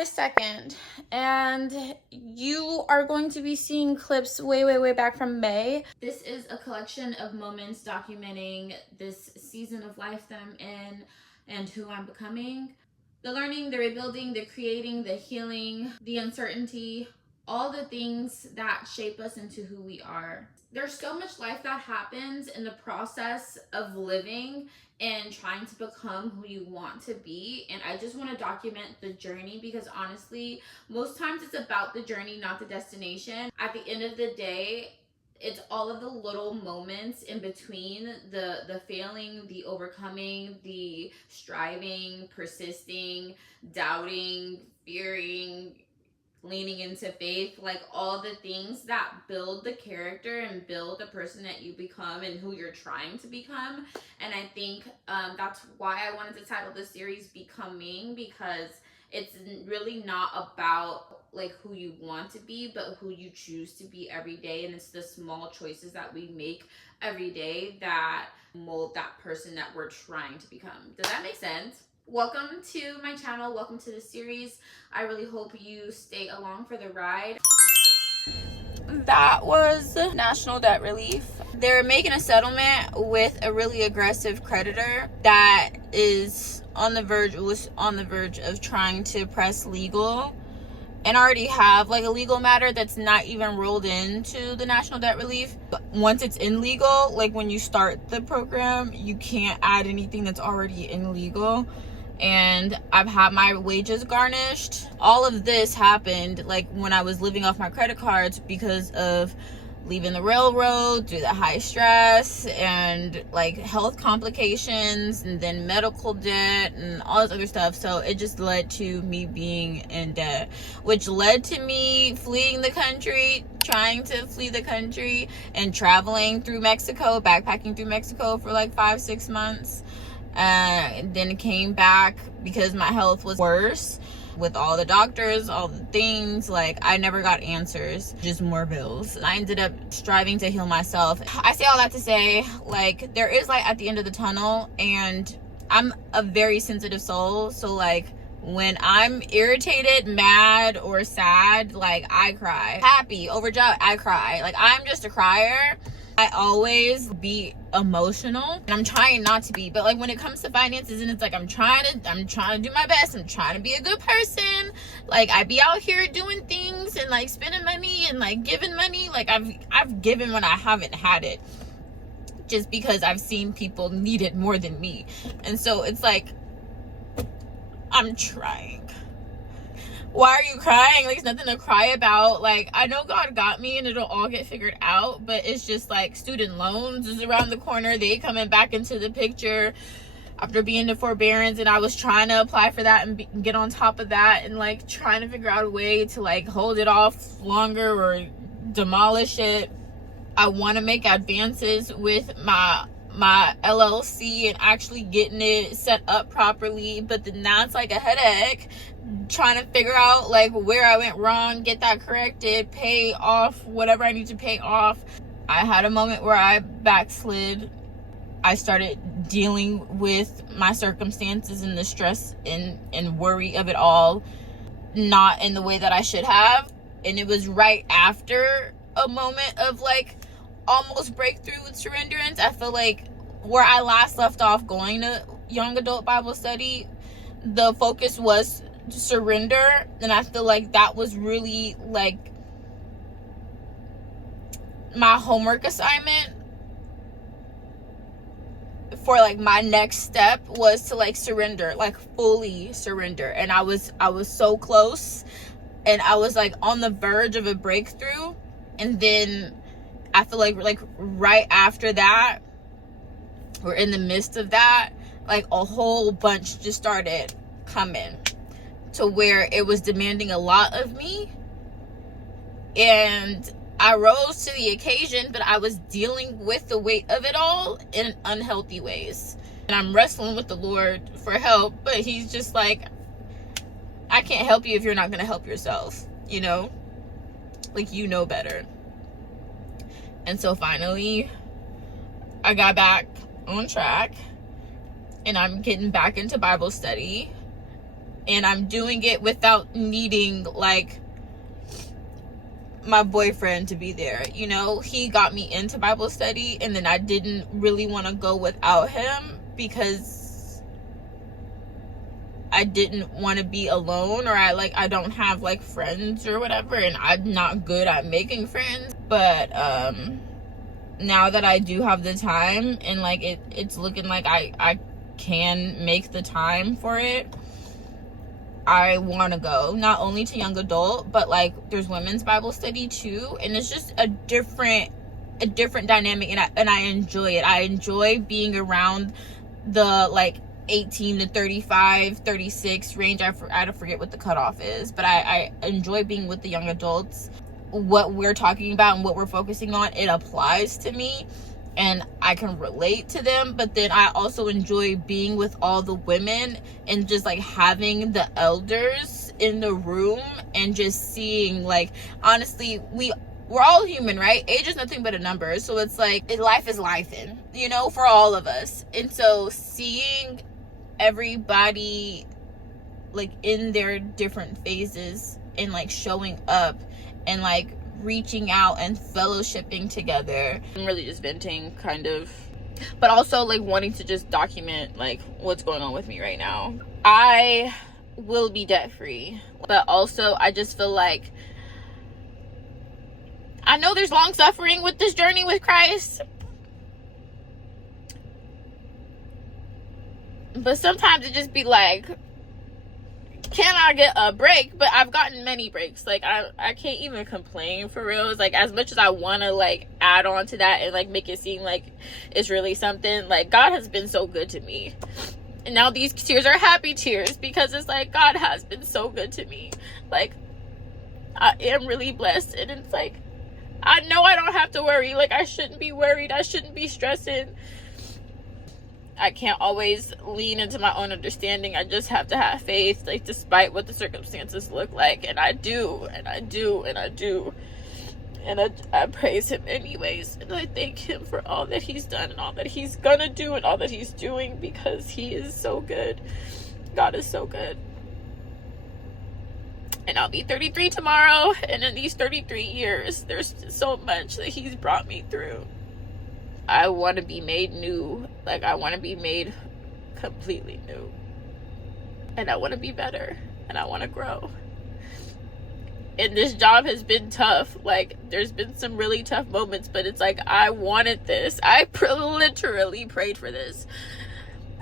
August 2nd, and you are going to be seeing clips way back from May. This is a collection of moments documenting this season of life that I'm in and who I'm becoming. The learning, the rebuilding, the creating, the healing, the uncertainty, all the things that shape us into who we are. There's so much life that happens in the process of living and trying to become who you want to be. And I just want to document the journey, because honestly, most times it's about the journey, not the destination. At the end of the day, it's all of the little moments in between the failing, the overcoming, the striving, persisting, doubting, fearing, leaning into faith, like all the things that build the character and build the person that you become and who you're trying to become. And I think that's why I wanted to title this series Becoming, because it's really not about like who you want to be, but who you choose to be every day. And it's the small choices that we make every day that mold that person that we're trying to become. Does that make sense? Welcome to my channel. Welcome to the series. I really hope you stay along for the ride. That was National Debt Relief. They're making a settlement with a really aggressive creditor that was on the verge of trying to press legal, and already have like a legal matter that's not even rolled into the National Debt Relief. But once it's in legal, like when you start the program, you can't add anything that's already in legal. And I've had my wages garnished. All of this happened like when I was living off my credit cards because of leaving the railroad, through the high stress and like health complications, and then medical debt and all this other stuff. So it just led to me being in debt, which led to me fleeing the country, trying to flee the country and traveling through Mexico, backpacking through Mexico for like 5-6 months. Then came back because my health was worse with all the doctors, all the things. Like I never got answers, just more bills. I ended up striving to heal myself. I say all that to say, like, there is light at the end of the tunnel, and I'm a very sensitive soul. So like when I'm irritated, mad, or sad, like I cry. Happy, overjoyed, I cry. Like I'm just a crier. I always be emotional, and I'm trying not to be, but like when it comes to finances, and it's like I'm trying to do my best. I'm trying to be a good person. Like I be out here doing things and like spending money and like giving money. Like I've given when I haven't had it, just because I've seen people need it more than me. And so it's like I'm trying. Why are you crying? Like, it's nothing to cry about. Like, I know God got me and it'll all get figured out, but it's just like student loans is around the corner. They coming back into the picture after being in forbearance, and I was trying to apply for that and get on top of that, and like trying to figure out a way to like hold it off longer or demolish it. I want to make advances with my LLC and actually getting it set up properly, but then that's like a headache, trying to figure out like where I went wrong, get that corrected, pay off whatever I need to pay off. I had a moment where I backslid. I started dealing with my circumstances and the stress and worry of it all, not in the way that I should have. And it was right after a moment of like almost breakthrough with surrenderance. I feel like where I last left off going to young adult Bible study, the focus was surrender, and I feel like that was really like my homework assignment for like my next step was to like surrender, like fully surrender. And I was so close, and I was like on the verge of a breakthrough. And then I feel like right after that, we're in the midst of that, like a whole bunch just started coming to where it was demanding a lot of me. And I rose to the occasion, but I was dealing with the weight of it all in unhealthy ways. And I'm wrestling with the Lord for help, but he's just like, I can't help you if you're not going to help yourself, you know? Like, you know better. And so finally, I got back on track, and I'm getting back into Bible study. and I'm doing it without needing like my boyfriend to be there. You know, he got me into Bible study, and then I didn't really want to go without him because I didn't want to be alone, or I don't have like friends or whatever, and I'm not good at making friends. But now that I do have the time, and like it's looking like I can make the time for it, I want to go not only to young adult, but like there's women's Bible study too, and it's just a different dynamic, and I enjoy it. I enjoy being around the like 18 to 35, 36 range. I forget what the cutoff is, but I enjoy being with the young adults. What we're talking about and what we're focusing on, it applies to me, and I can relate to them. But then I also enjoy being with all the women and just like having the elders in the room and just seeing, like, honestly, we're all human, right? Age is nothing but a number. So it's like life is lifing, you know, for all of us. And so seeing everybody like in their different phases and like showing up and like reaching out and fellowshipping together. I'm really just venting, kind of, but also like wanting to just document like what's going on with me right now. I will be debt free, but also I just feel like I know there's long suffering with this journey with Christ, but sometimes it just be like, can I get a break? But I've gotten many breaks. Like I can't even complain, for real. It's like, as much as I want to like add on to that and like make it seem like it's really something, like God has been so good to me. And now these tears are happy tears, because it's like God has been so good to me. Like I am really blessed, and it's like I know I don't have to worry. Like I shouldn't be worried. I shouldn't be stressing. I can't always lean into my own understanding. I just have to have faith, like, despite what the circumstances look like. And I do, and I do, and I do. And I praise him anyways. And I thank him for all that he's done and all that he's gonna do and all that he's doing, because he is so good. God is so good. And I'll be 33 tomorrow. And in these 33 years, there's so much that he's brought me through. I want to be made new. Like, I want to be made completely new. And I want to be better. And I want to grow. And this job has been tough. Like, there's been some really tough moments. But it's like, I wanted this. I literally prayed for this.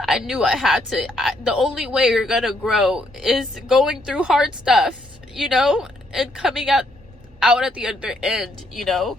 I knew I had to. The only way you're going to grow is going through hard stuff, you know? And coming out at the other end, you know?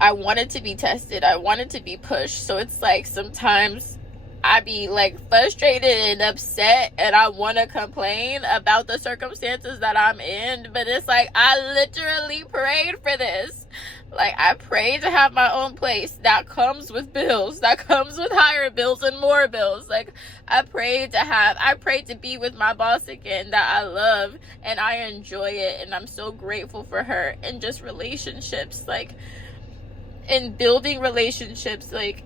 I wanted to be tested. I wanted to be pushed. So it's like sometimes I be like frustrated and upset, and I want to complain about the circumstances that I'm in. But it's like, I literally prayed for this. Like, I prayed to have my own place. That comes with bills. That comes with higher bills and more bills. Like, I prayed to be with my boss again, that I love, and I enjoy it. And I'm so grateful for her. And just relationships, like, and building relationships, like,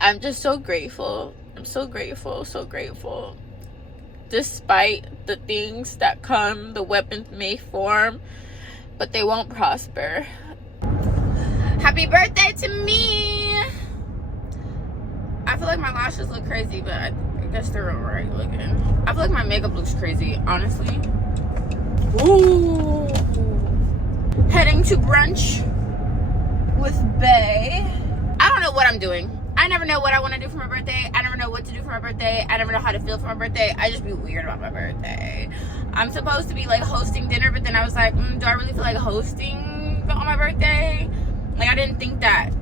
I'm just so grateful. I'm so grateful, so grateful. Despite the things that come, the weapons may form, but they won't prosper. Happy birthday to me! I feel like my lashes look crazy, but I guess they're alright looking. I feel like my makeup looks crazy, honestly. Ooh! Heading to brunch with Bae. I don't know what I'm doing. I never know what I want to do for my birthday. I never know what to do for my birthday. I never know how to feel for my birthday. I just be weird about my birthday. I'm supposed to be like hosting dinner, but then I was like, do I really feel like hosting on my birthday? Like, I didn't think that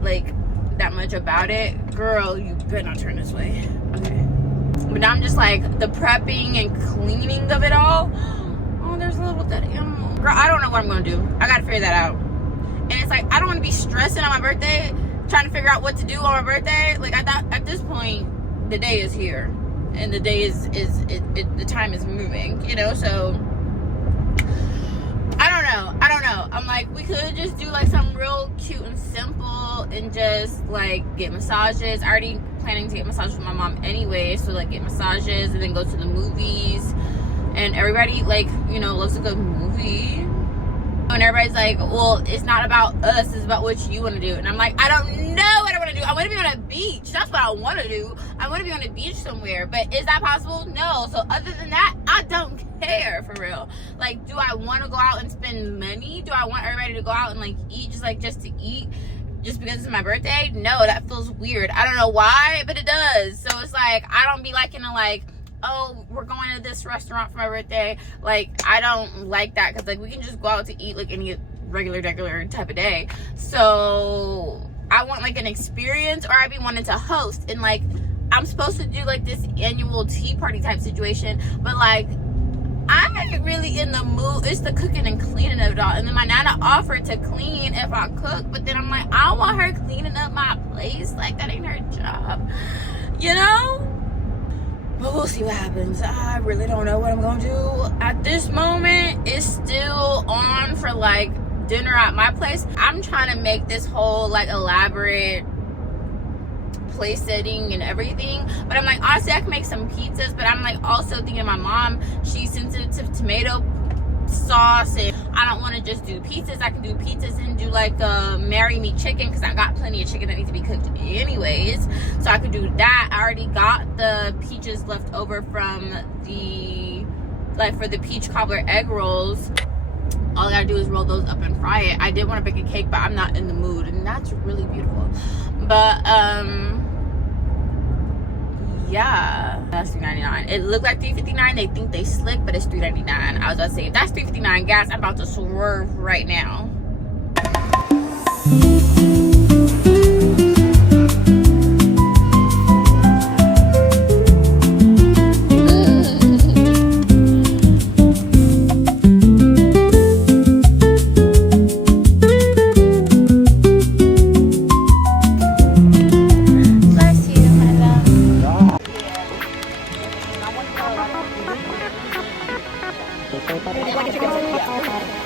much about it. Girl, you better not turn this way. Okay. But now I'm just like, the prepping and cleaning of it all. Oh, there's a little dead animal. Girl, I don't know what I'm gonna do. I gotta figure that out. And it's like, I don't want to be stressing on my birthday, trying to figure out what to do on my birthday. Like, I thought at this point, the day is here, and the day the time is moving, you know. So I don't know. I'm like, we could just do like something real cute and simple, and just like get massages. I already planning to get massages with my mom anyway, so like get massages and then go to the movies. And everybody, like, you know, loves a good movie. And everybody's like, well, it's not about us, it's about what you want to do. And I'm like, I don't know what I want to do. I want to be on a beach. That's what I want to do. I want to be on a beach somewhere. But is that possible? No. So other than that, I don't care, for real. Like, do I want to go out and spend money? Do I want everybody to go out and like eat just to eat? Just because it's my birthday? No, that feels weird. I don't know why, but it does. So it's like, I don't be liking to like, oh, we're going to this restaurant for my birthday. Like, I don't like that, because like we can just go out to eat like any regular type of day. So I want like an experience, or I be wanting to host, and like I'm supposed to do like this annual tea party type situation, but like I'm not really in the mood. It's the cooking and cleaning of it all. And then my nana offered to clean if I cook, but then I'm like, I don't want her cleaning up my place. Like, that ain't her job, you know? But we'll see what happens. I really don't know what I'm gonna do. At this moment, it's still on for like dinner at my place. I'm trying to make this whole like elaborate place setting and everything, but I'm like, honestly, I can make some pizzas, but I'm like also thinking my mom, she's sensitive to tomato sauce, and I don't want to just do pizzas. I can do pizzas and do like a marry me chicken, because I got plenty of chicken that needs to be cooked anyways, so I could do that. I already got the peaches left over from the, like, for the peach cobbler egg rolls. All I gotta do is roll those up and fry it. I did want to bake a cake, but I'm not in the mood, and that's really beautiful. But yeah, that's $3.99. It looked like $3.59. They think they slick, but it's $3.99. I was about to say, if that's $3.59 gas, I'm about to swerve right now.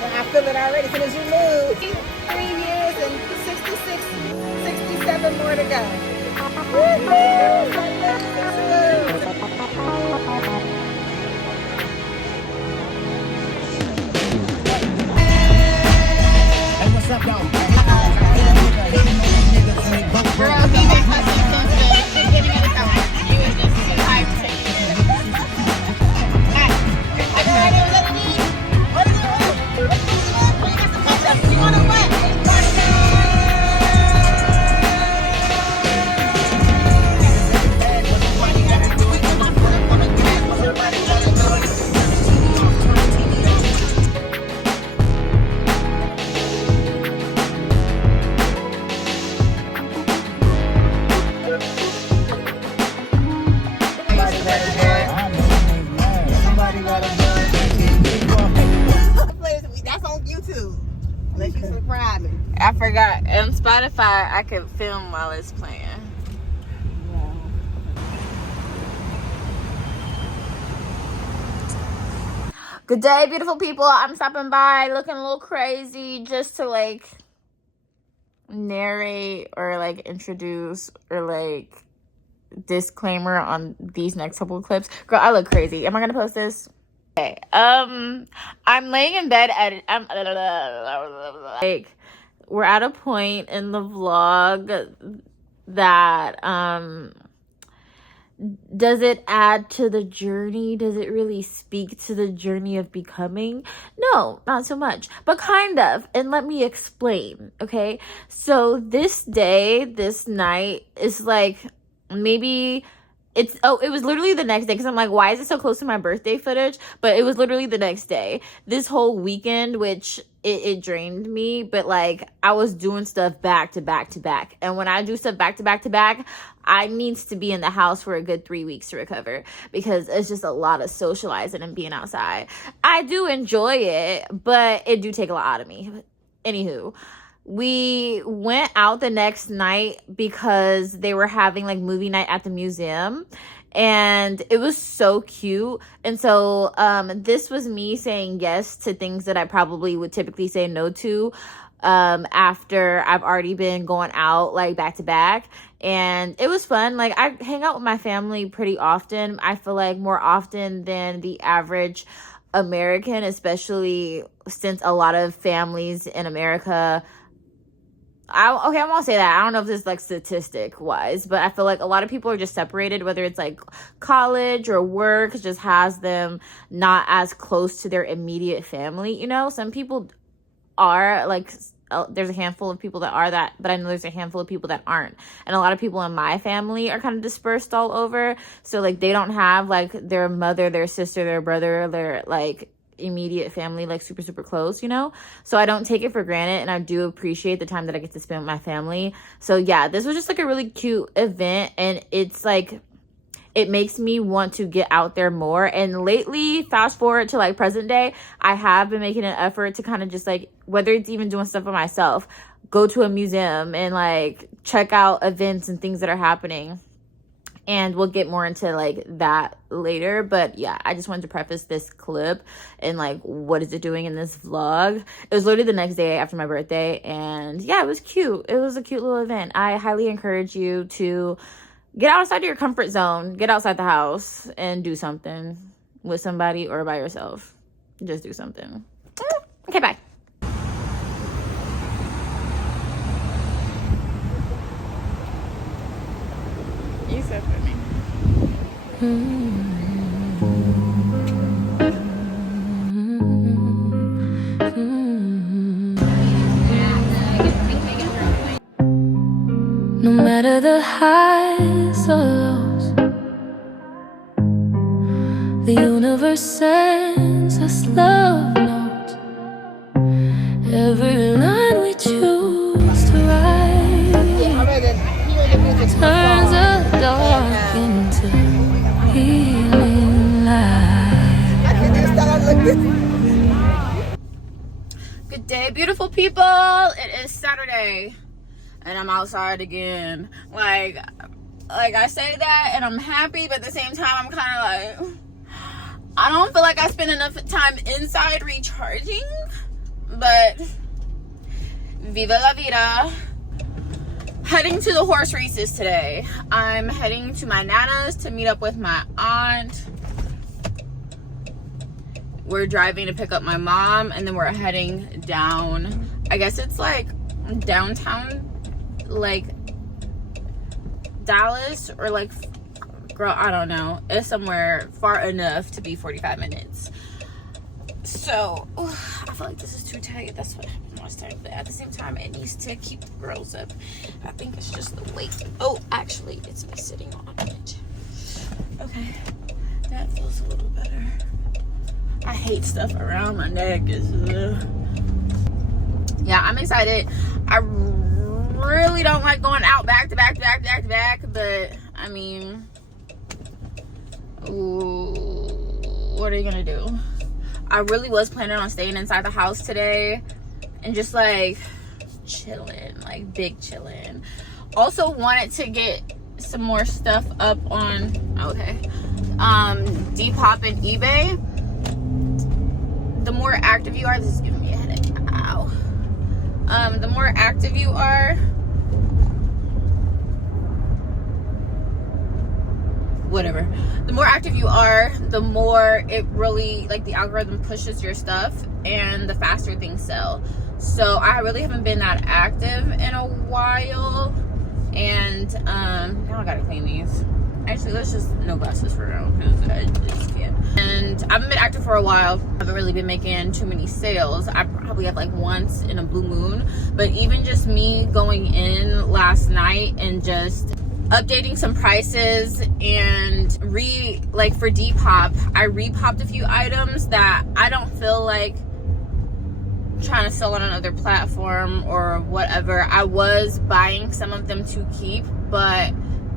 I feel it already. As soon as you move, 3 years and 66, 67 more to go. Hey, what's up, y'all? Girl, he been hustling since the beginning of the summer. You was just too hyped to take it. That's on YouTube. Unless you subscribe me. I forgot. On Spotify, I could film while it's playing. Good day, beautiful people. I'm stopping by looking a little crazy just to like narrate or like introduce or like disclaimer on these next couple of clips. Girl, I look crazy. Am I gonna post this? Okay. I'm laying in bed I'm like, we're at a point in the vlog that does it add to the journey? Does it really speak to the journey of becoming? No, not so much, but kind of. And let me explain, okay? So this night is like, maybe it was literally the next day, because I'm like, why is it so close to my birthday footage? But it was literally the next day. This whole weekend, which it drained me, but like I was doing stuff back to back to back. And when I do stuff back to back to back, I needs to be in the house for a good 3 weeks to recover, because it's just a lot of socializing and being outside. I do enjoy it, but it do take a lot out of me. Anywho, we went out the next night because they were having like movie night at the museum, and it was so cute. And so this was me saying yes to things that I probably would typically say no to after I've already been going out like back to back. And it was fun. Like, I hang out with my family pretty often. I feel like more often than the average American, especially since a lot of families in America, I won't say that. I don't know if this is like statistic wise, but I feel like a lot of people are just separated, whether it's like college or work just has them not as close to their immediate family. You know, some people are like, there's a handful of people that are that, but I know there's a handful of people that aren't. And a lot of people in my family are kind of dispersed all over. So like they don't have like their mother, their sister, their brother, their like immediate family like super, super close, you know? So I don't take it for granted, and I do appreciate the time that I get to spend with my family. So yeah, this was just like a really cute event, and it's like, it makes me want to get out there more. And lately, fast forward to like present day, I have been making an effort to kind of just like, whether it's even doing stuff for myself, go to a museum and like check out events and things that are happening. And we'll get more into like that later. But yeah, I just wanted to preface this clip and like, what is it doing in this vlog? It was literally the next day after my birthday. And yeah, it was cute. It was a cute little event. I highly encourage you to get outside of your comfort zone, get outside the house and do something with somebody or by yourself. Just do something. Okay, bye. You said for me. No matter the highs or lows, the universe sends us love notes. Every line we choose to write turns a dark into healing light. Good day, beautiful people. It is Saturday and I'm outside again. Like I say that and I'm happy, but at the same time I'm kind of like, I don't feel like I spend enough time inside recharging, but viva la vida. Heading to the horse races today. I'm heading to my Nana's to meet up with my aunt. We're driving to pick up my mom, and then we're heading down, I guess it's like downtown, like Dallas, or like, girl, I don't know. It's somewhere far enough to be 45 minutes. So, I feel like this is too tight. That's what happened last time. But at the same time, it needs to keep the girls up. I think it's just the weight. Oh, actually, it's me sitting on it. Okay, that feels a little better. I hate stuff around my neck. Yeah, I'm excited. I really don't like going out back to back to back to back to back. But, I mean, what are you going to do? I really was planning on staying inside the house today and just like chilling, like big chilling. Also wanted to get some more stuff up on Depop and eBay. The more active you are, this is giving me a headache. Ow. The more active you are, whatever. The more active you are, the more it really, like, the algorithm pushes your stuff and the faster things sell. So I really haven't been that active in a while, and now I gotta clean these. Actually, let's just no glasses for now because I just can't. And I haven't been active for a while. I haven't really been making too many sales. I probably have like once in a blue moon, but even just me going in last night and just updating some prices and for Depop, I repopped a few items that I don't feel like trying to sell on another platform or whatever. I was buying some of them to keep, but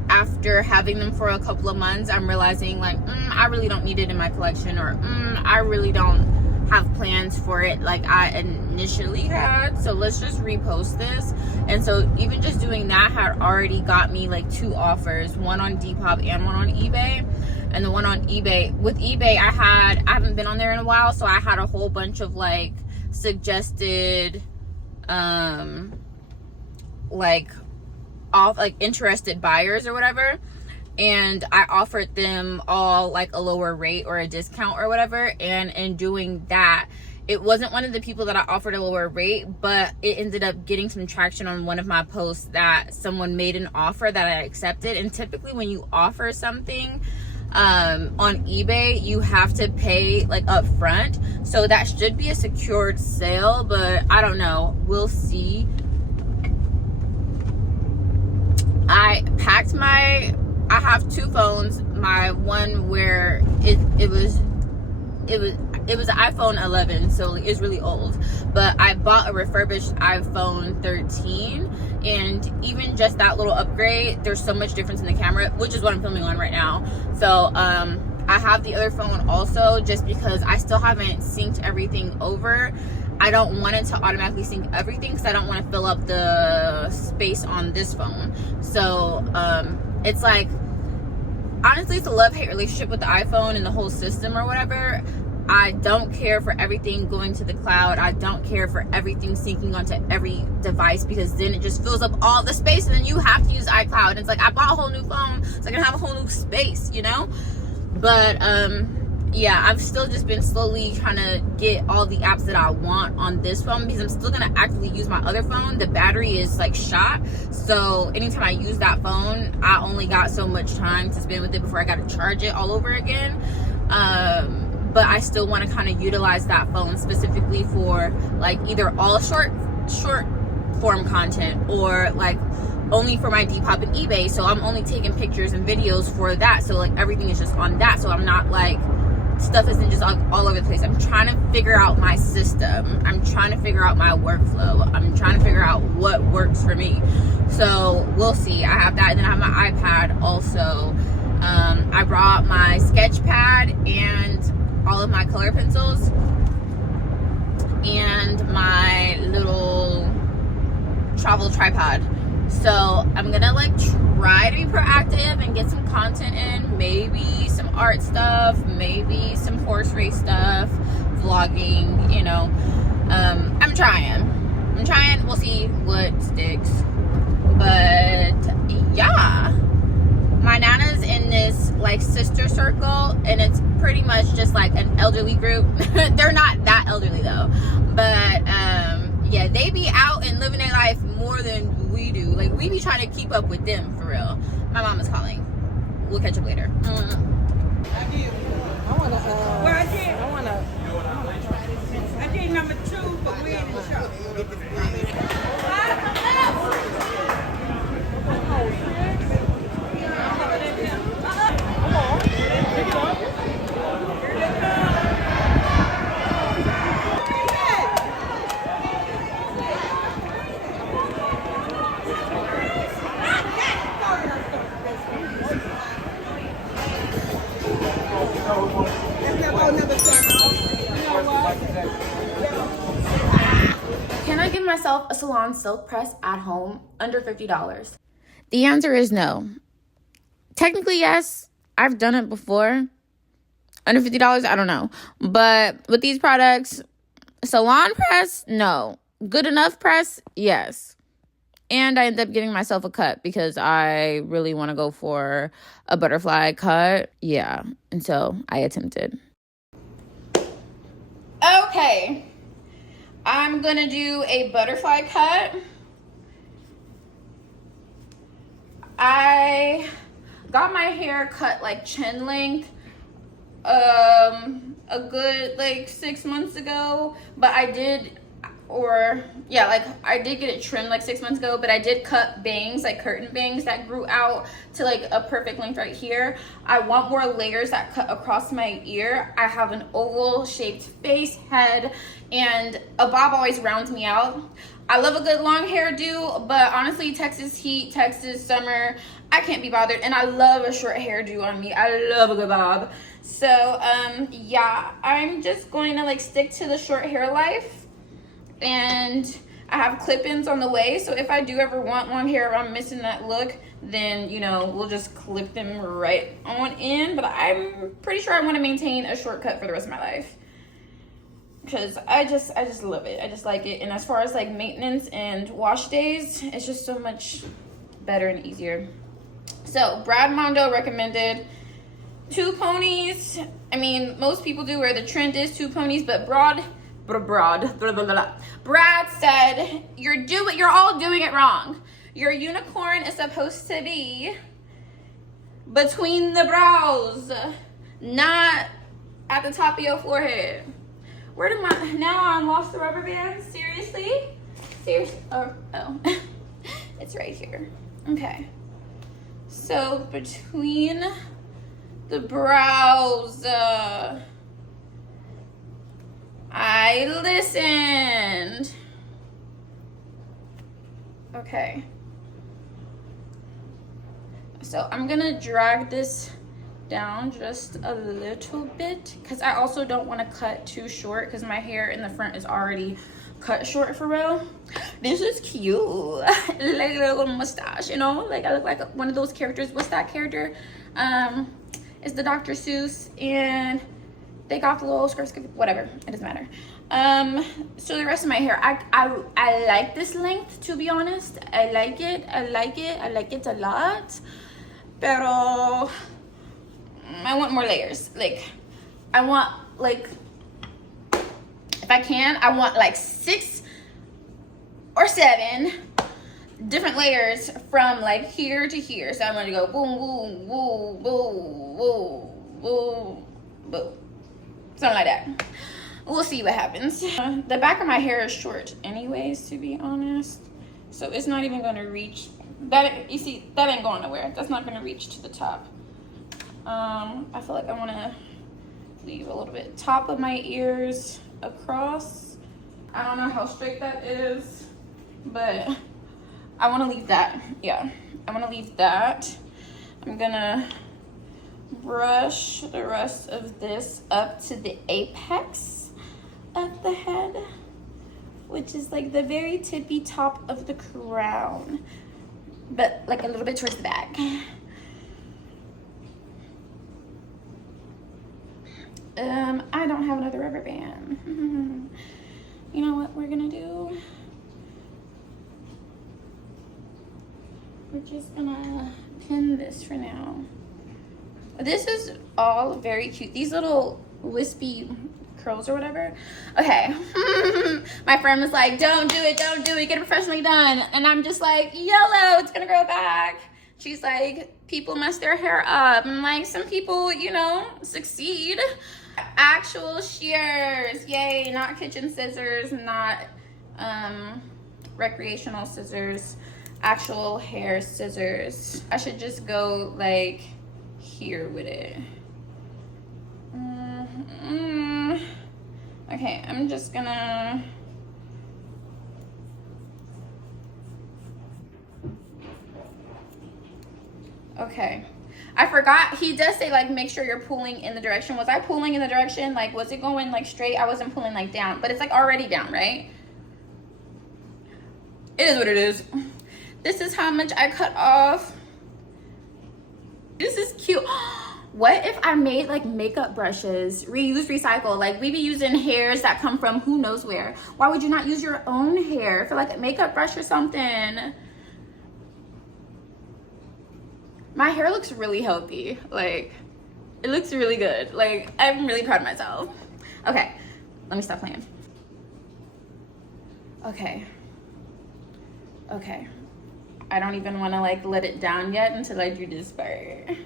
after having them for a couple of months, I'm realizing like, I really don't need it in my collection, or I really don't have plans for it like I initially had. So let's just repost this. And so even just doing that had already got me like 2 offers, one on Depop and one on eBay. And the one on eBay, with eBay, I haven't been on there in a while, so I had a whole bunch of like suggested interested buyers or whatever, and I offered them all like a lower rate or a discount or whatever. And in doing that, it wasn't one of the people that I offered a lower rate, but it ended up getting some traction on one of my posts that someone made an offer that I accepted. And typically when you offer something on eBay, you have to pay like up front, so that should be a secured sale, but I don't know, we'll see. I have 2 phones. My one where it was an iPhone 11, so it's really old, but I bought a refurbished iPhone 13, and even just that little upgrade, there's so much difference in the camera, which is what I'm filming on right now. So I have the other phone also, just because I still haven't synced everything over. I don't want it to automatically sync everything because I don't want to fill up the space on this phone. So it's like, honestly, it's a love-hate relationship with the iPhone and the whole system or whatever. I don't care for everything going to the cloud. I don't care for everything syncing onto every device, because then it just fills up all the space, and then you have to use iCloud. And it's like, I bought a whole new phone, so I can have a whole new space, you know? But yeah, I've still just been slowly trying to get all the apps that I want on this phone, because I'm still gonna actively use my other phone. The battery is like shot, so anytime I use that phone, I only got so much time to spend with it before I got to charge it all over again. But I still want to kind of utilize that phone specifically for like either all short form content, or like only for my Depop and eBay. So I'm only taking pictures and videos for that, so like everything is just on that, so I'm not like, stuff isn't just all over the place. I'm trying to figure out my system. I'm trying to figure out my workflow. I'm trying to figure out what works for me. So we'll see. I have that, and then I have my iPad also. I brought my sketch pad and all of my color pencils and my little travel tripod. So I'm gonna like try to be proactive and get some content in, maybe some art stuff, maybe some horse race stuff, vlogging, you know. I'm trying, we'll see what sticks. But yeah, my Nana's in this like sister circle, and it's pretty much just like an elderly group. They're not that elderly though, but yeah, they be out and living their life more than we do. Like, we be trying to keep up with them for real. My mom is calling. We'll catch up later. I did number 2, but we in the show. Can I give myself a salon silk press at home under $50? The answer is no. Technically, yes. I've done it before. Under $50, I don't know. But with these products, salon press, no. Good enough press, yes. And I end up giving myself a cut because I really want to go for a butterfly cut. Yeah. And so I attempted. Okay. I'm going to do a butterfly cut. I got my hair cut like chin length a good like 6 months ago, but I did or yeah, like I did get it trimmed like 6 months ago, but I did cut bangs, like curtain bangs that grew out to like a perfect length right here. I want more layers that cut across my ear. I have an oval shaped face, head, and a bob always rounds me out. I love a good long hairdo, but honestly, Texas heat, Texas summer, I can't be bothered. And I love a short hairdo on me. I love a good bob. So yeah, I'm just going to like stick to the short hair life. And I have clip-ins on the way, so if I do ever want long hair, if I'm missing that look, then, you know, we'll just clip them right on in. But I'm pretty sure I want to maintain a shortcut for the rest of my life, because I just love it. I just like it. And as far as like maintenance and wash days, it's just so much better and easier. So Brad Mondo recommended 2 ponies. I mean, most people do where the trend is 2 ponies, but Brad said you're all doing it wrong. Your unicorn is supposed to be between the brows, not at the top of your forehead. Where did my, now I lost the rubber band? Seriously? Oh. It's right here. Okay. So between the brows, I listened. Okay. So I'm gonna drag this down just a little bit, because I also don't want to cut too short, because my hair in the front is already cut short for real. This is cute. Like a little mustache, you know? Like I look like one of those characters. What's that character? It's the Dr. Seuss, and they got the little skirt, whatever, it doesn't matter. So the rest of my hair, I like this length, to be honest. I like it a lot, pero I want more layers. Like I want, like, if I can, I want like 6 or 7 different layers from like here to here. So I'm gonna go boom, boom, boom, boom, boom, boom, boom. Something like that. We'll see what happens. The back of my hair is short anyways, to be honest. So it's not even gonna reach, that, you see, that ain't going nowhere. That's not gonna reach to the top. I feel like I wanna leave a little bit top of my ears across. I don't know how straight that is, but I wanna leave that. Yeah, I wanna leave that. I'm gonna brush the rest of this up to the apex of the head, which is like the very tippy top of the crown, but like a little bit towards the back. I don't have another rubber band. You know what we're gonna do? We're just gonna pin this for now. This is all very cute. These little wispy curls or whatever. Okay. My friend was like, don't do it, get it professionally done. And I'm just like, yellow, it's gonna grow back. She's like, people mess their hair up. I'm like, some people, you know, succeed. Actual shears, yay, not kitchen scissors, not recreational scissors, actual hair scissors. I should just go like here with it. Okay, I'm just gonna okay, I forgot, he does say like make sure you're pulling in the direction. Was I pulling in the direction? Like, was it going like straight? I wasn't pulling like down, but it's like already down, right? It is what it is. This is how much I cut off. This is cute. What if I made like makeup brushes, reuse, recycle? Like we be using hairs that come from who knows where. Why would you not use your own hair for like a makeup brush or something? My hair looks really healthy. Like it looks really good. Like I'm really proud of myself. Okay, let me stop playing. Okay. I don't even want to like let it down yet until I do this part.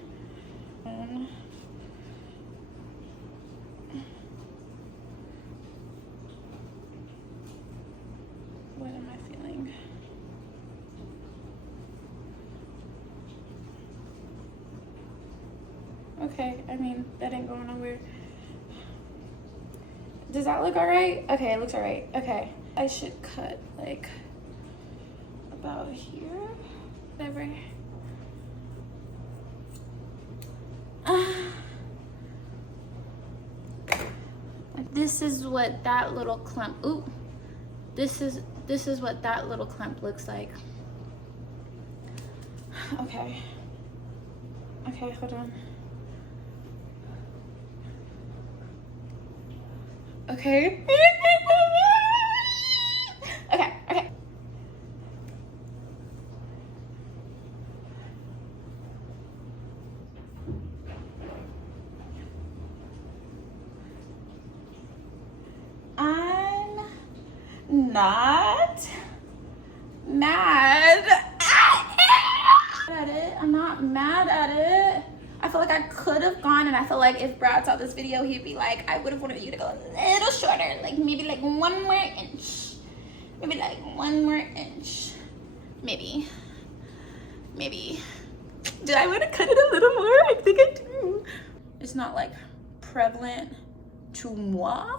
Okay, I mean, that ain't going nowhere. Does that look all right? Okay, it looks all right. Okay, I should cut like about here, whatever. This is what that little clump. Ooh, this is what that little clump looks like. Okay. Okay, hold on. Okay. Okay, okay. I'm not mad at it. I'm not mad at it. I feel like I could have gone, and I feel like if Brad saw this video, he'd be like, I would have wanted you to go a little shorter, like maybe like 1 more inch. Maybe like 1 more inch. Maybe. Do I want to cut it a little more? I think I do. It's not like prevalent to moi,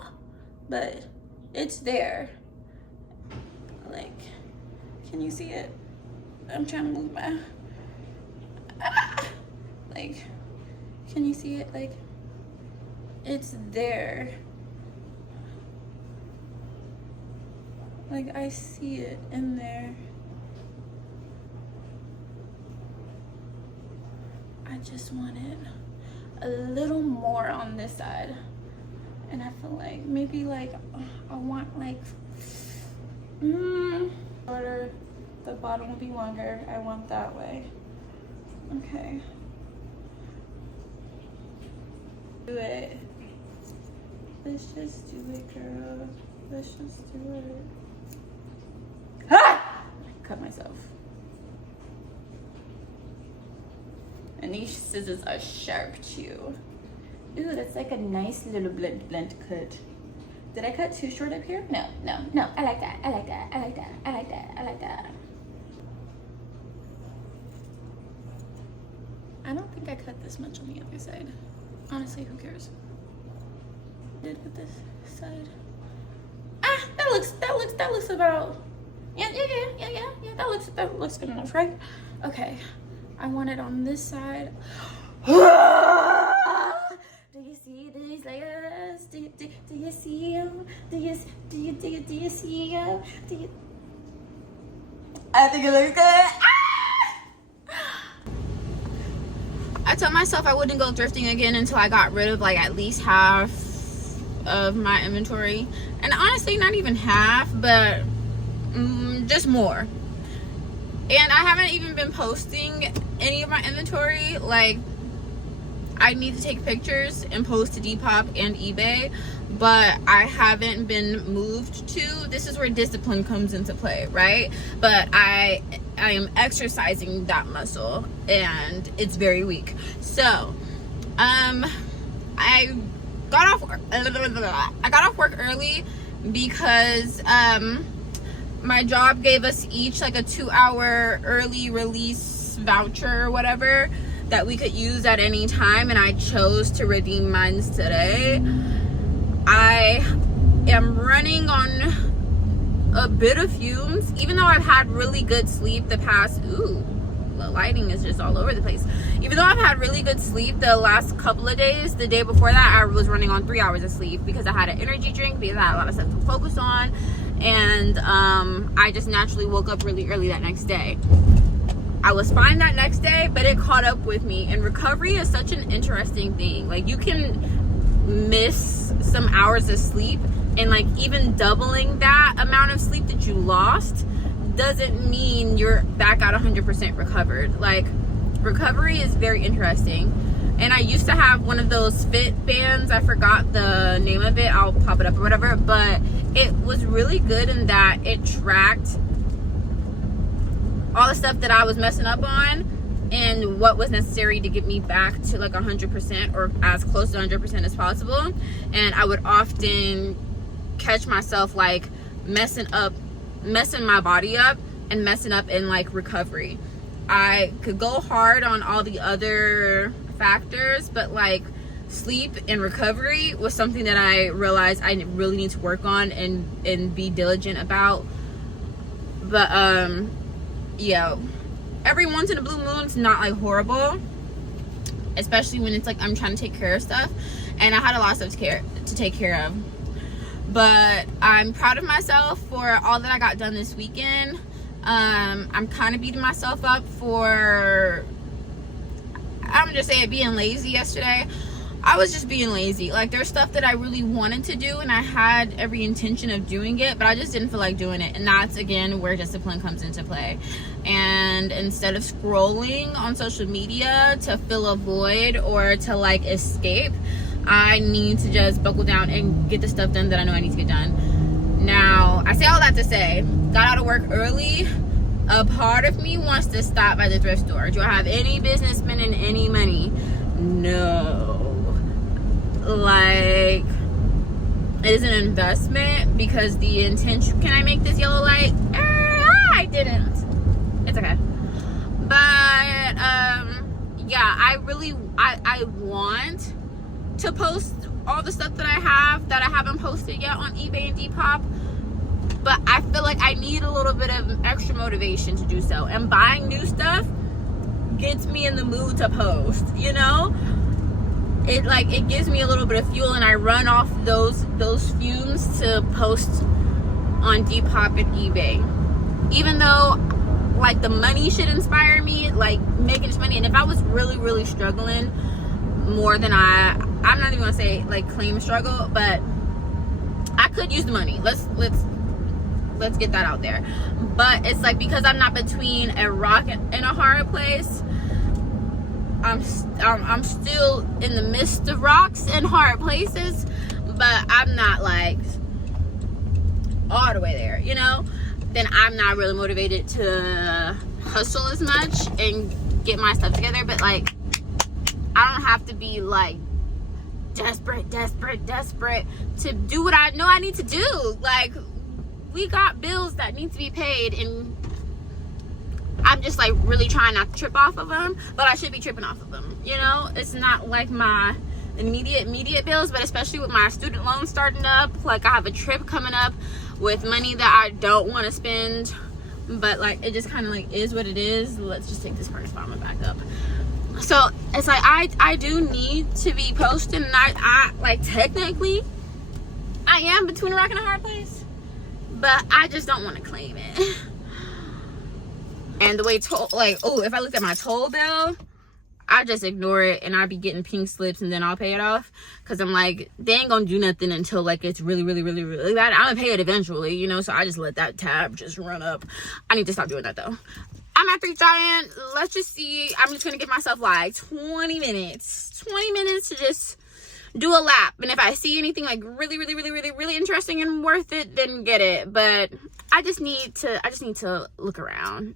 but it's there. Like, can you see it? I'm trying to move my, like, can you see it? Like, it's there. Like, I see it in there. I just want it a little more on this side. And I feel like maybe like I want like shorter, the bottom will be longer. I want that way. Okay. Do it. Let's just do it, girl. Let's just do it. Ah! I cut myself. And these scissors are sharp too. Ooh, that's like a nice little blunt cut. Did I cut too short up here? No. I like that. I like that. I don't think I cut this much on the other side. Honestly, who cares? Did with this side. Ah, that looks about. Yeah. That looks good enough, right? Okay. I want it on this side. Do you see these layers? Do you see them? Do you see them? I think it looks good. I told myself I wouldn't go thrifting again until I got rid of like at least half of my inventory, and honestly not even half, but just more. And I haven't even been posting any of my inventory. Like, I need to take pictures and post to Depop and eBay, but I haven't been moved to. This is where discipline comes into play, right? But I am exercising that muscle, and it's very weak. So, I got off work early because my job gave us each like a 2-hour early release voucher or whatever that we could use at any time, and I chose to redeem mine today. I am running on a bit of fumes, even though I've had really good sleep the past, the lighting is just all over the place. Even though I've had really good sleep the last couple of days, the day before that I was running on 3 hours of sleep because I had an energy drink, because I had a lot of stuff to focus on, and I just naturally woke up really early that next day. I was fine that next day, but it caught up with me. And recovery is such an interesting thing. Like, you can miss some hours of sleep, and like even doubling that amount of sleep that you lost doesn't mean you're back at 100% recovered. Like, recovery is very interesting. And I used to have one of those fit bands. I forgot the name of it. I'll pop it up or whatever. But it was really good in that it tracked all the stuff that I was messing up on and what was necessary to get me back to like 100% or as close to 100% as possible. And I would often catch myself like messing my body up and messing up in like recovery. I could go hard on all the other factors, but like sleep and recovery was something that I realized I really need to work on and be diligent about. But yeah, every once in a blue moon it's not like horrible, especially when it's like I'm trying to take care of stuff, and I had a lot of stuff to take care of. But I'm proud of myself for all that I got done this weekend. I'm kind of beating myself up for, I'm just saying, being lazy yesterday. I was just being lazy. Like, there's stuff that I really wanted to do and I had every intention of doing it, but I just didn't feel like doing it. And that's, again, where discipline comes into play. And instead of scrolling on social media to fill a void or to like escape, I need to just buckle down and get the stuff done that I know I need to get done. Now, I say all that to say, got out of work early. A part of me wants to stop by the thrift store. Do I have any business spending any money? No. Like, it is an investment because the intention, can I make this yellow light? I didn't. It's okay. But yeah, I want to post all the stuff that I haven't posted yet on eBay and Depop, but I feel like I need a little bit of extra motivation to do so, and buying new stuff gets me in the mood to post, you know? It gives me a little bit of fuel, and I run off those fumes to post on Depop and eBay. Even though like the money should inspire me, like making this money, and if I was really struggling more than I'm not even gonna say like claim struggle, but I could use the money. Let's get that out there. But it's like, because I'm not between a rock and a hard place, I'm still in the midst of rocks and hard places, but I'm not like all the way there, you know? Then I'm not really motivated to hustle as much and get my stuff together. But like, I don't have to be like desperate to do what I know I need to do. Like, we got bills that need to be paid, and I'm just like really trying not to trip off of them, but I should be tripping off of them, you know? It's not like my immediate bills, but especially with my student loan starting up, like I have a trip coming up with money that I don't want to spend, but like it just kind of like is what it is. Let's just take this correspondent back up. So it's like I do need to be posting, and I like technically I am between a rock and a hard place, but I just don't want to claim it. And the way if I looked at my toll bill, I just ignore it, and I'll be getting pink slips, and then I'll pay it off, because I'm like, they ain't gonna do nothing until like it's really bad. I'm gonna pay it eventually, you know? So I just let that tab just run up. I need to stop doing that though. I'm at 3 Giant. Let's just see. I'm just gonna give myself like 20 minutes to just do a lap, and if I see anything like really interesting and worth it, then get it. But I just need to look around.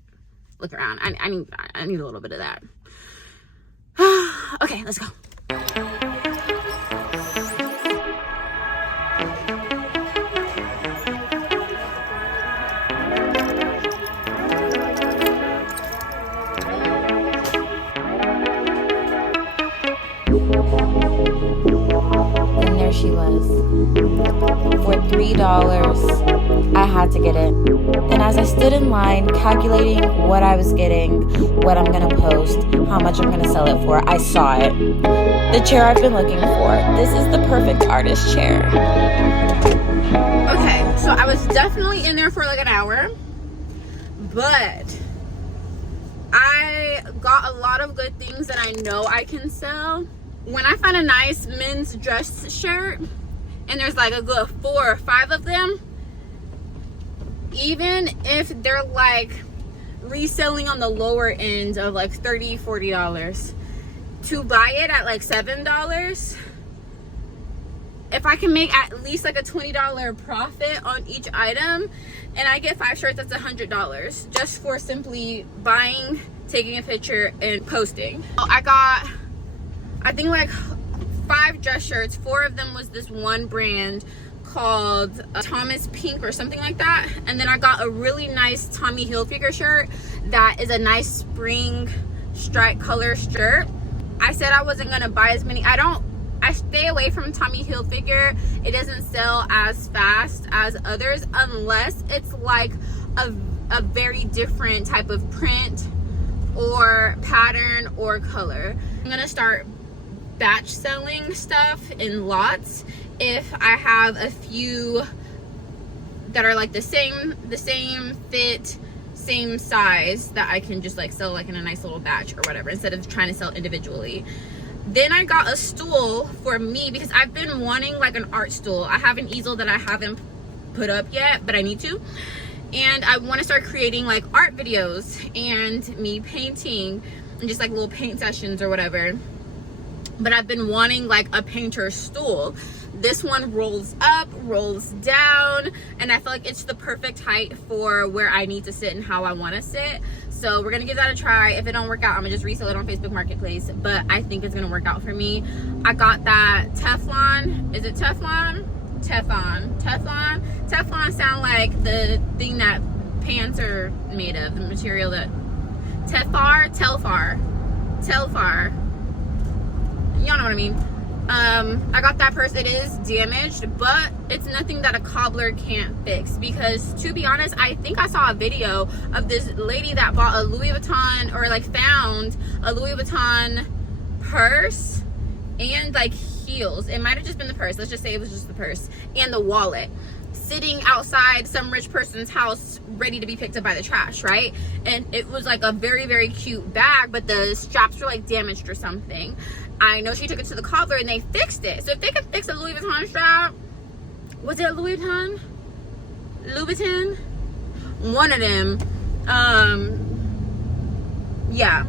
I need a little bit of that. Okay, let's go. And there she was. For $3, I had to get it. And as I stood in line, calculating what I was getting, what I'm gonna post, how much I'm gonna sell it for, I saw it. The chair I've been looking for. This is the perfect artist chair. Okay, so I was definitely in there for like an hour, but I got a lot of good things that I know I can sell. When I find a nice men's dress shirt, and there's like a good 4 or 5 of them, even if they're like reselling on the lower end of like $30-$40, to buy it at like $7, if I can make at least like a $20 profit on each item, and I get 5 shirts, that's $100 just for simply buying, taking a picture, and posting. I got, I think like 5 dress shirts. 4 of them was this one brand called Thomas Pink or something like that, and then I got a really nice Tommy Hilfiger shirt that is a nice spring stripe color shirt. I said I wasn't gonna buy as many. I stay away from Tommy Hilfiger. It doesn't sell as fast as others unless it's like a very different type of print or pattern or color. I'm gonna start batch selling stuff in lots if I have a few that are like the same fit, same size, that I can just like sell like in a nice little batch or whatever, instead of trying to sell individually. Then I got a stool for me because I've been wanting like an art stool. I have an easel that I haven't put up yet, but I need to. And I want to start creating like art videos and me painting and just like little paint sessions or whatever. But I've been wanting like a painter stool. This one rolls up, rolls down, and I feel like it's the perfect height for where I need to sit and how I want to sit. So we're gonna give that a try. If it don't work out, I'm gonna just resell it on Facebook Marketplace, but I think it's gonna work out for me. I got that Teflon. Is it Teflon? Teflon sound like the thing that pants are made of, the material that Telfar. Y'all know what I mean. I got that purse. It is damaged, but it's nothing that a cobbler can't fix, because to be honest, I think I saw a video of this lady that bought a Louis Vuitton, or like found a Louis Vuitton purse and like heels. It might have just been the purse. Let's just say it was just the purse and the wallet, sitting outside some rich person's house ready to be picked up by the trash, right? And it was like a very, very cute bag, but the straps were like damaged or something. I know she took it to the cobbler and they fixed it. So if they could fix a Louis Vuitton strap, was it a Louis Vuitton? Louboutin? One of them. Yeah.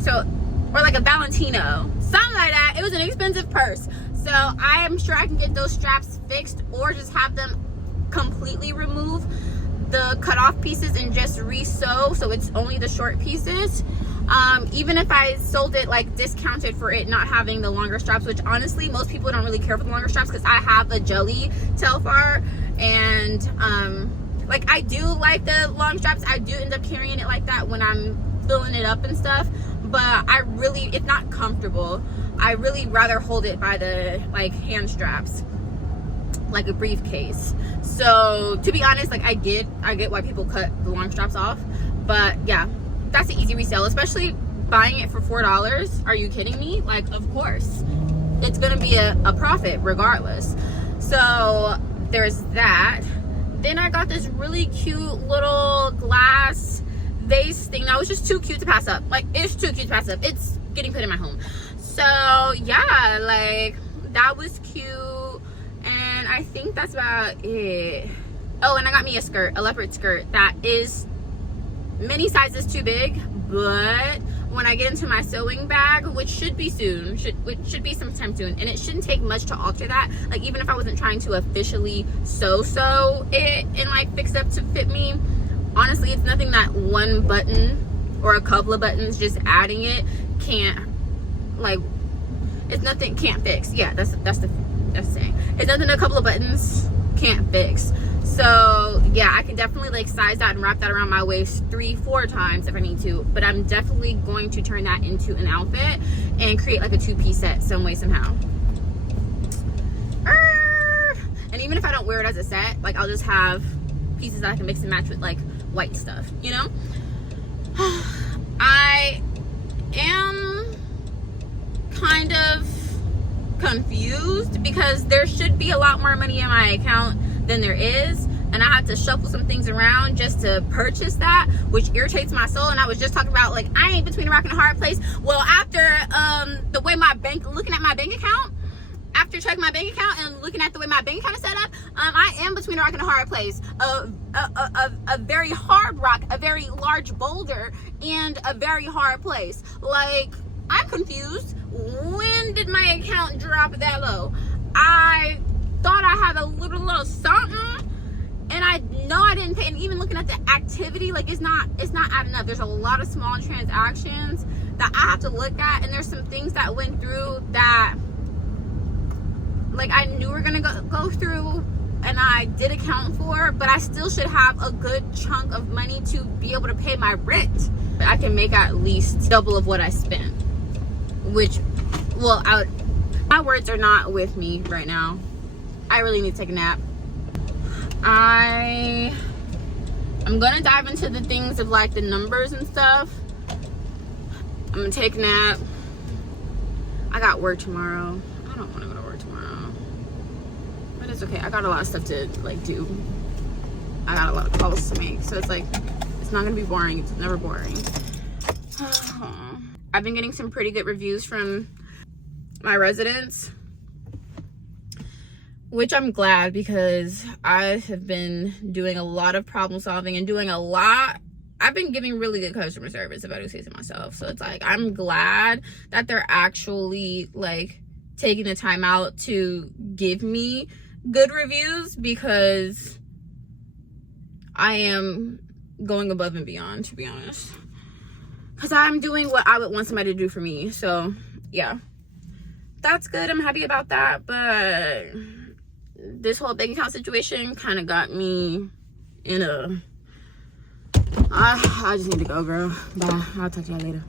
So, or like a Valentino, something like that. It was an expensive purse. So I am sure I can get those straps fixed, or just have them completely remove the cut off pieces and just re-sew so it's only the short pieces. Even if I sold it like discounted for it not having the longer straps, which honestly most people don't really care for the longer straps, because I have a jelly Telfar, and like I do like the long straps. I do end up carrying it like that when I'm filling it up and stuff, but I really, it's not comfortable. I really rather hold it by the like hand straps, like a briefcase. So to be honest, like I get why people cut the long straps off, but yeah, that's an easy resale, especially buying it for $4. Are you kidding me? Like, of course it's gonna be a profit regardless. So there's that. Then I got this really cute little glass vase thing that was just too cute to pass up. Like, it's too cute to pass up. It's getting put in my home. So yeah, like that was cute, and I think that's about it. Oh, and I got me a skirt, a leopard skirt that is many sizes too big, but when I get into my sewing bag, which should be soon, which should be sometime soon, and it shouldn't take much to alter that. Like, even if I wasn't trying to officially sew it and like fix up to fit me, honestly, it's nothing that one button or a couple of buttons just adding it can't, like, it's nothing can't fix. Yeah, that's the saying. It's nothing a couple of buttons can't fix. So yeah, I can definitely like size that and wrap that around my waist 3-4 times if I need to, but I'm definitely going to turn that into an outfit and create like a 2-piece set some way, somehow. And even if I don't wear it as a set, like I'll just have pieces that I can mix and match with like white stuff, you know? I am kind of confused because there should be a lot more money in my account than there is, and I had to shuffle some things around just to purchase that, which irritates my soul. And I was just talking about, like, I ain't between a rock and a hard place. Well, after the way looking at my bank account, after checking my bank account and looking at the way my bank account is set up, I am between a rock and a hard place. A very hard rock, a very large boulder, and a very hard place. Like, I'm confused. When did my account drop that low? I thought I had a little something, and I know I didn't pay. And even looking at the activity, like, it's not adding up. There's a lot of small transactions that I have to look at, and there's some things that went through that, like, I knew were gonna go through, and I did account for, but I still should have a good chunk of money to be able to pay my rent. I can make at least double of what I spent. which, well, my words are not with me right now. I really need to take a nap. I'm gonna dive into the things of like the numbers and stuff. I'm gonna take a nap. I got work tomorrow. I don't want to go to work tomorrow, but it's okay. I got a lot of stuff to like do. I got a lot of calls to make, so it's like, it's not gonna be boring. It's never boring. I've been getting some pretty good reviews from my residents, which I'm glad, because I have been doing a lot of problem solving and doing a lot. I've been giving really good customer service, if I do say so myself. So it's like, I'm glad that they're actually like taking the time out to give me good reviews, because I am going above and beyond, to be honest, because I'm doing what I would want somebody to do for me. So yeah, that's good. I'm happy about that. But this whole bank account situation kind of got me in a, I just need to go, girl. Bye. I'll talk to y'all later.